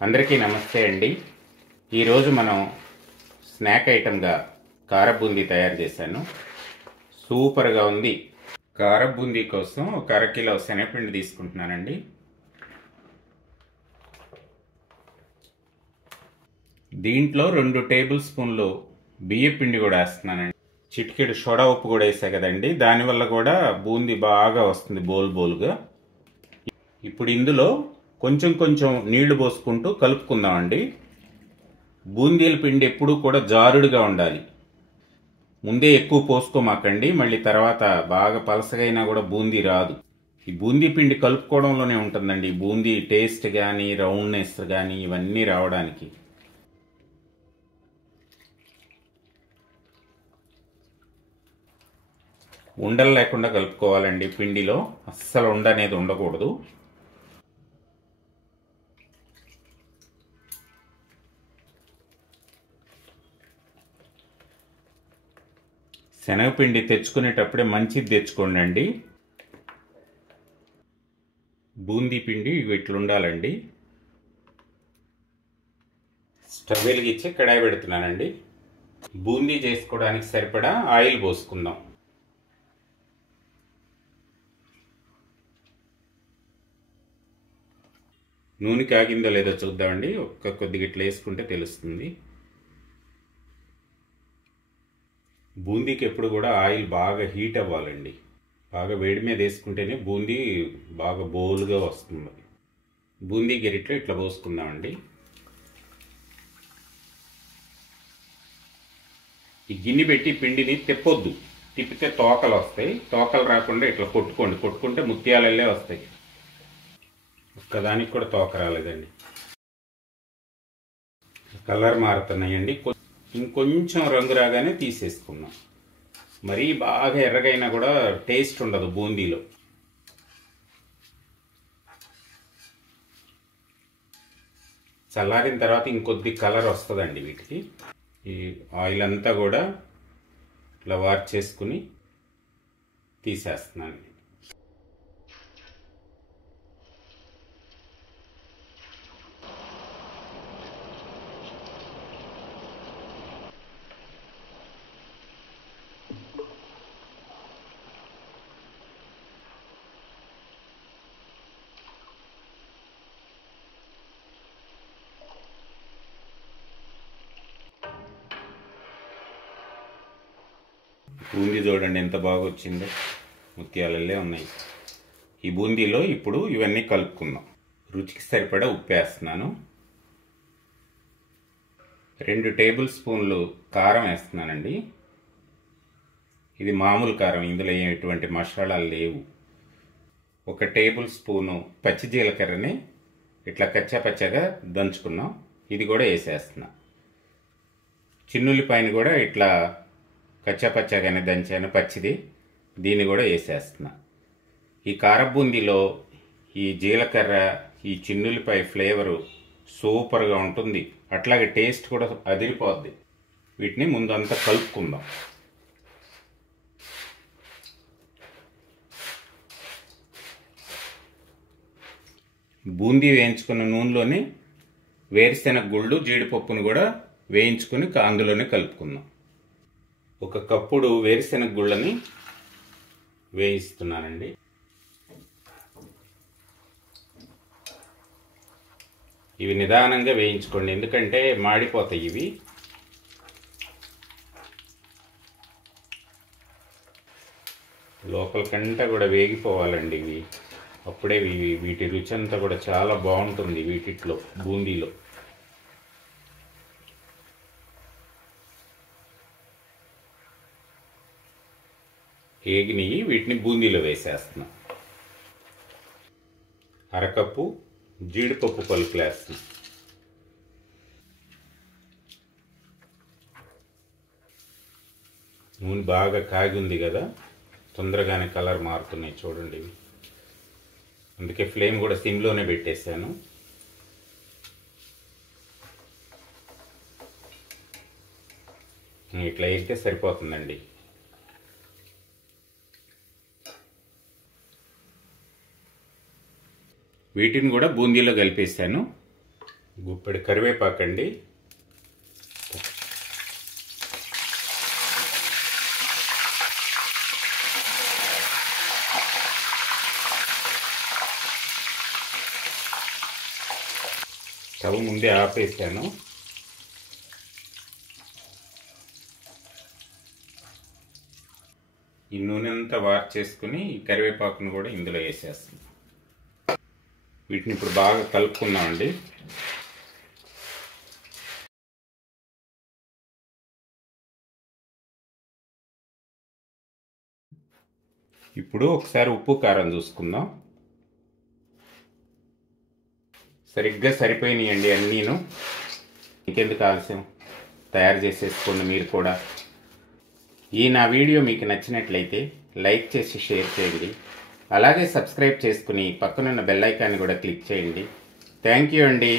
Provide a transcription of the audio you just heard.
అందరికీ నమస్తే అండి. ఈరోజు మనం స్నాక్ ఐటమ్గా కార బూందీ తయారు చేశాను. సూపర్గా ఉంది. కార బూందీ కోసం ఒక అరకిలో శనగపిండి తీసుకుంటున్నానండి. దీంట్లో 2 టేబుల్ స్పూన్లు బియ్య పిండి కూడా వేస్తున్నానండి. చిటికెడు సోడా ఉప్పు కూడా వేసా కదండి, దానివల్ల కూడా బూందీ బాగా వస్తుంది బోల్ బోల్గా. ఇప్పుడు ఇందులో కొంచెం కొంచెం నీళ్లు పోసుకుంటూ కలుపుకుందామండి. బూందీల పిండి ఎప్పుడూ కూడా జారుడుగా ఉండాలి. ముందే ఎక్కువ పోసుకోమాకండి, మళ్ళీ తర్వాత బాగా పలసగైనా కూడా బూందీ రాదు. ఈ బూందీ పిండి కలుపుకోవడంలోనే ఉంటుందండి బూందీ టేస్ట్ కానీ రౌండ్నెస్ కానీ ఇవన్నీ రావడానికి. ఉండలు లేకుండా కలుపుకోవాలండి. పిండిలో అస్సలు ఉండ అనేది ఉండకూడదు. శనగపిండి తెచ్చుకునేటప్పుడే మంచిది తెచ్చుకోండి అండి. బూందీ పిండి ఇట్లుండాలండి. స్టవ్ వెలిగించి కడాయి పెడుతున్నానండి. బూందీ చేసుకోవడానికి సరిపడా ఆయిల్ పోసుకుందాం. నూనె కాగిందో లేదో చూద్దామండి. కొద్దిగా ఇట్లా వేసుకుంటే తెలుస్తుంది. బూందీకి ఎప్పుడు కూడా ఆయిల్ బాగా హీట్ అవ్వాలండి. బాగా వేడి మీద వేసుకుంటేనే బూందీ బాగా బోలుగా వస్తుంది. బూందీ గరిట్లో ఇట్లా పోసుకుందామండి. ఈ గిన్నె పెట్టి పిండిని తిప్పొద్దు. తిప్పితే తోకలు వస్తాయి. తోకలు రాకుండా ఇట్లా కొట్టుకుంటే ముత్యాలల్లే వస్తాయి. ఒక్కదానికి కూడా తోక రాలేదండి. కలర్ మారుతున్నాయండి. ఇంకొంచెం రంగు రాగానే తీసేసుకున్నాం. మరీ బాగా ఎర్రగైనా కూడా టేస్ట్ ఉండదు బూందీలో. చల్లారిన తర్వాత ఇంకొద్ది కలర్ వస్తుందండి వీటికి. ఈ ఆయిల్ అంతా కూడా ఇట్లా వాష్ చేసుకుని తీసేస్తున్నాను. బూందీ చూడండి ఎంత బాగా వచ్చిందో, ముత్యాలల్లే ఉన్నాయి. ఈ బూందీలో ఇప్పుడు ఇవన్నీ కలుపుకుందాం. రుచికి సరిపడా ఉప్పు వేస్తున్నాను. 2 టేబుల్ స్పూన్లు కారం వేస్తున్నానండి. ఇది మామూలు కారం, ఇందులో ఎటువంటి మసాలాలు లేవు. 1 టేబుల్ స్పూను పచ్చి జీలకర్రని ఇట్లా కచ్చాపచ్చగా దంచుకున్నాం, ఇది కూడా వేసేస్తున్నా. చిన్నుల్లిపాయని కూడా ఇట్లా కచ్చాపచ్చాగానే దంచాను పచ్చిది, దీన్ని కూడా వేసేస్తున్నా. ఈ కార బూందీలో ఈ జీలకర్ర ఈ చిన్నుల్లిపాయ ఫ్లేవరు సూపర్గా ఉంటుంది. అట్లాగే టేస్ట్ కూడా అదిరిపోద్ది. వీటిని ముందంతా కలుపుకుందాం. బూందీ వేయించుకున్న నూనెలోనే వేరుశెనగ గుళ్ళు జీడిపప్పును కూడా వేయించుకుని అందులోనే కలుపుకుందాం. 1 కప్పుడు వేరుశెనగ గుళ్ళని వేయిస్తున్నానండి. ఇవి నిదానంగా వేయించుకోండి, ఎందుకంటే మాడిపోతాయి ఇవి. లోపలికంతా కూడా వేగిపోవాలండి ఇవి. అప్పుడే వీటి రుచి అంతా కూడా చాలా బాగుంటుంది వీటిలో బూందీలో. ఏగినవి వీటిని బూందీలో వేసేస్తున్నా. 1/2 కప్పు జీడిపప్పు పలుకులు వేస్తున్నా. నూనె బాగా కాగి ఉంది కదా, తొందరగానే కలర్ మారుతున్నాయి చూడండి. అందుకే ఫ్లేమ్ కూడా సిమ్లోనే పెట్టేశాను. ఇట్లా వేస్తే సరిపోతుందండి. వీటిని కూడా బూందీలో కలిపేసాను. గుప్పెడు కరివేపాకండి, స్టవ్ ముందే ఆపేసాను. ఈ నూనె అంతా వార్ చేసుకుని ఈ కరివేపాకును కూడా ఇందులో వేసేస్తాను. వీటిని ఇప్పుడు బాగా కలుపుకున్నామండి. ఇప్పుడు ఒకసారి ఉప్పు కారం చూసుకుందాం. సరిగ్గా సరిపోయినాయండి అన్నీను. ఇంకెందుకు ఆలస్యం, తయారు చేసేసుకోండి మీరు కూడా. ఈ నా వీడియో మీకు నచ్చినట్లయితే లైక్ చేసి షేర్ చేయండి. అలాగే సబ్స్క్రైబ్ చేసుకుని పక్కనున్న బెల్ ఐకాన్ని కూడా క్లిక్ చేయండి. థ్యాంక్ యూ అండి.